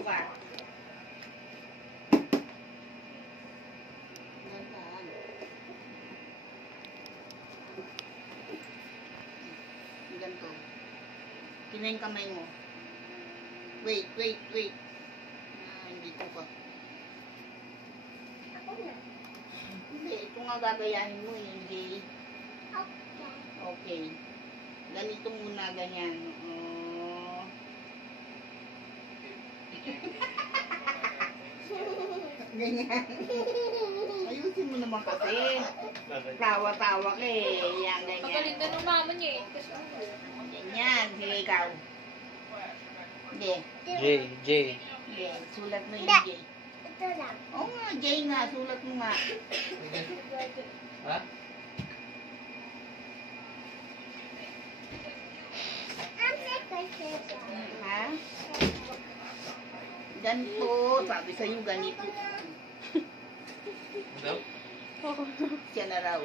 Dito ka. Dahan-dahan. Ganito. Tingnan yung kamay mo. Wait. Hindi ko pa. Ako na. Hindi, ito nga gagayahin mo yung J. Okay. Okay. Ganito muna, ganyan. Oh. Ganyan. Ayusin mo naman kasi. Tawa-tawa ka eh. Yan, ganyan. Magaling na ng mama niya eh. Ganyan. Sige, ikaw. Sige. J. Sige. Sulat mo yung J. Ito lang. Oo nga, J nga. Sulat mo nga. Ha? Ang second. Ha? Ganito. Sabi sa'yo ganito. Ano? Siya na raw.